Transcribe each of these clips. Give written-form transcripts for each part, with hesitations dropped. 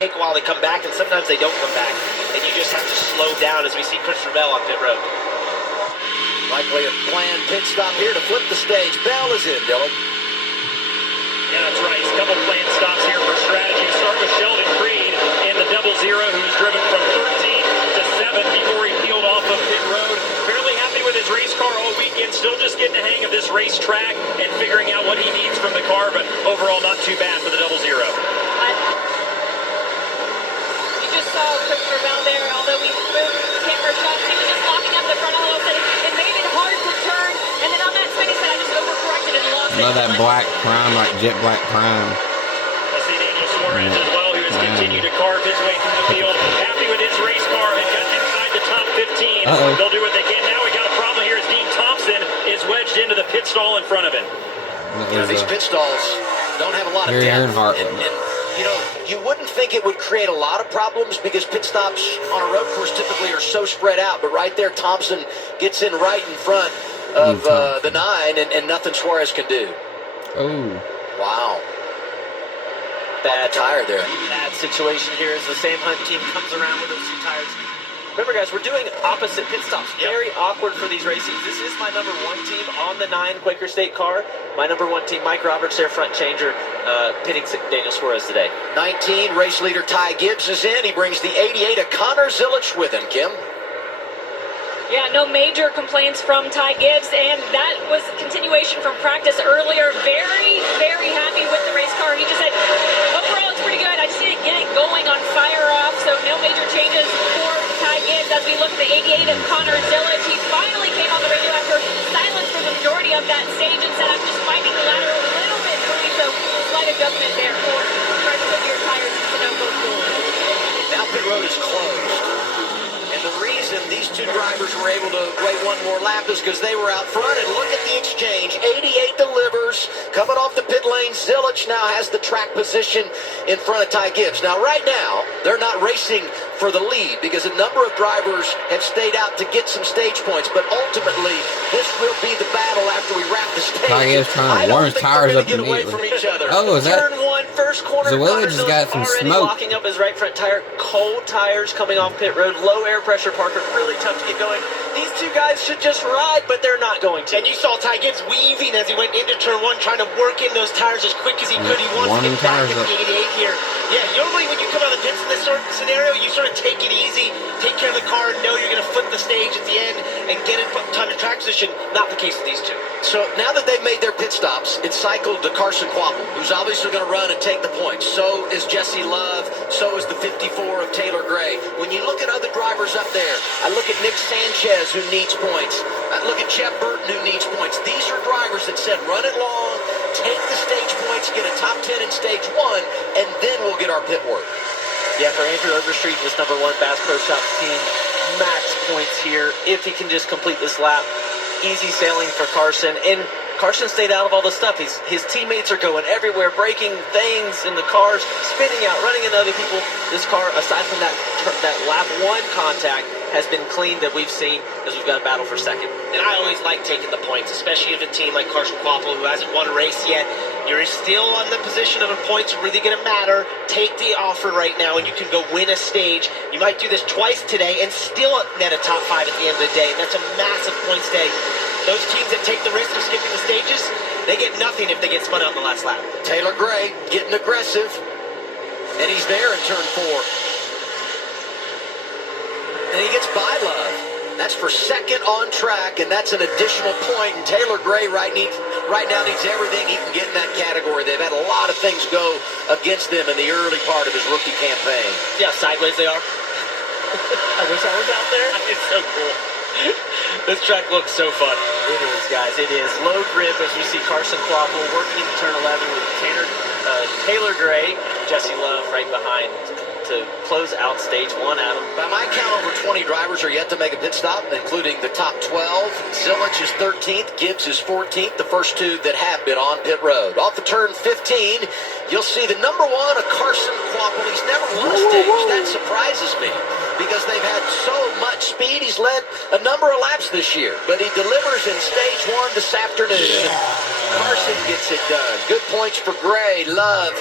while they come back, and sometimes they don't come back, and you just have to slow down, as we see Christopher Bell on pit road. Likely a planned pit stop here to flip the stage. Bell is in, Dylan. Yeah, that's right. A couple planned stops here for strategy. Start with Sheldon Creed in the 00, who's driven from 13 to 7 before he peeled off of pit road. Fairly happy with his race car all weekend. Still just getting the hang of this racetrack and figuring out what he needs from the car, but overall not too bad for the 00. You just saw Christopher Bell there, although we moved camera shots, he was just locking up the front a little bit. It made it hard to turn, and then on that spin he said, I just overcorrected and lost it. Love that black prime, like jet black prime. I see Daniel Suarez as well, who has continued to carve his way through the field. Happy with his race car, had gotten inside the top 15. They'll do what they can. Now we got a problem here as Dean Thompson is wedged into the pit stall in front of him. These pit stalls don't have a lot of depth. And, you know, you wouldn't think it would create a lot of problems because pit stops on a road course typically are so spread out. But right there, Thompson gets in right in front of the 9, and nothing Suarez can do. Oh. Wow. Bad tire there. Bad situation here as the Sam Hunt team comes around with those 2 tires. Remember, guys, we're doing opposite pit stops. Very awkward for these racing. This is my number 1 team on the 9 Quaker State car. My number 1 team, Mike Roberts, their front changer, pitting Daniel Suarez today. 19, race leader Ty Gibbs is in. He brings the 88 of Connor Zilic with him, Kim. Yeah, no major complaints from Ty Gibbs, and that was a continuation from practice earlier. Very, very happy with the race car. He just said, overall, it's pretty good. I just didn't get it going on fire off, so no major changes for Ty Gibbs. As we look at the 88 of Connor Zilic, he finally came on the radio after silence for the majority of that stage and said, I'm just finding the ladder a little bit free, so slight adjustment there for trying to put your tires in Sunoco Pool. Now pit road is closed. And the reason these 2 drivers were able to wait 1 more lap is because they were out front. And look at the exchange. 88 delivers. Coming off the pit lane, Zilic now has the track position in front of Ty Gibbs. Now, right now, they're not racing for the lead because a number of drivers have stayed out to get some stage points. But ultimately, this will be the battle after we wrap the stage. Ty Gibbs trying to warm his tires up immediately. Oh, is that? Turn 1, first corner. Zoella just got some smoke. Locking up his right front tire. Cold tires coming off pit road. Low air pressure, Parker. Really tough to get going. These 2 guys should just ride, but they're not going to. And you saw Ty Gibbs weaving as he went into turn 1, trying to work in those tires as quick as he could. He wants to get back at the 88 here. Yeah, normally when you come out of the pits in this sort of scenario, you sort of take it easy, take care of the car, and know you're going to flip the stage at the end and get in time to track position. Not the case with these 2. So now that they've made their pit stops, it's cycled to Carson Quapple, who's obviously going to run and take the points. So is Jesse Love. So is the 54 of Taylor Gray. When you look at other drivers up there, I look at Nick Sanchez, who needs points. I look at Jeff Burton, who needs points. These are drivers that said, run it long, take the stage points, get a top 10 in stage 1, and then we'll get our pit work. Yeah, for Andrew Overstreet, this number 1 Bass Pro Shops team, max points here. If he can just complete this lap, easy sailing for Carson. And Carson stayed out of all the stuff. His teammates are going everywhere, breaking things in the cars, spinning out, running into other people. This car, aside from that lap 1 contact, has been clean that we've seen as we've got a battle for second. And I always like taking the points, especially if a team like Carson Quapple, who hasn't won a race yet, you're still on the position of a points really going to matter. Take the offer right now, and you can go win a stage. You might do this twice today and still net a top 5 at the end of the day. And that's a massive points day. Those teams that take the risk of skipping the stages, they get nothing if they get spun out in the last lap. Taylor Gray getting aggressive, and he's there in turn 4. And he gets by Love. That's for second on track, and that's an additional point. And Taylor Gray right now needs everything he can get in that category. They've had a lot of things go against them in the early part of his rookie campaign. See how sideways they are? I wish I was out there. It's so cool. This track looks so fun. It is, guys. It is. Low grip as we see Carson Quapple working into turn 11 with Taylor Gray, Jesse Love right behind to close out stage 1, Adam. By my count, over 20 drivers are yet to make a pit stop, including the top 12. Zilic is 13th, Gibbs is 14th, the first 2 that have been on pit road. Off the turn 15, you'll see the number 1 of Carson Quapple. He's never won a stage. That surprises me because they've had so much speed. He's led a number of laps this year, but he delivers in stage 1 this afternoon. Carson gets it done. Good points for Gray, Love,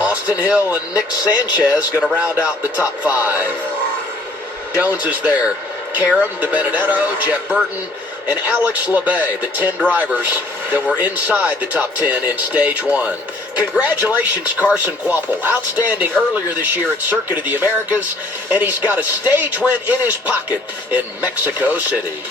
Austin Hill, and Nick Sanchez going to round out the top 5. Jones is there. Karam, DiBenedetto, Jeff Burton, and Alex LeBay, the 10 drivers that were inside the top 10 in Stage 1. Congratulations, Carson Kvapil. Outstanding earlier this year at Circuit of the Americas, and he's got a stage win in his pocket in Mexico City.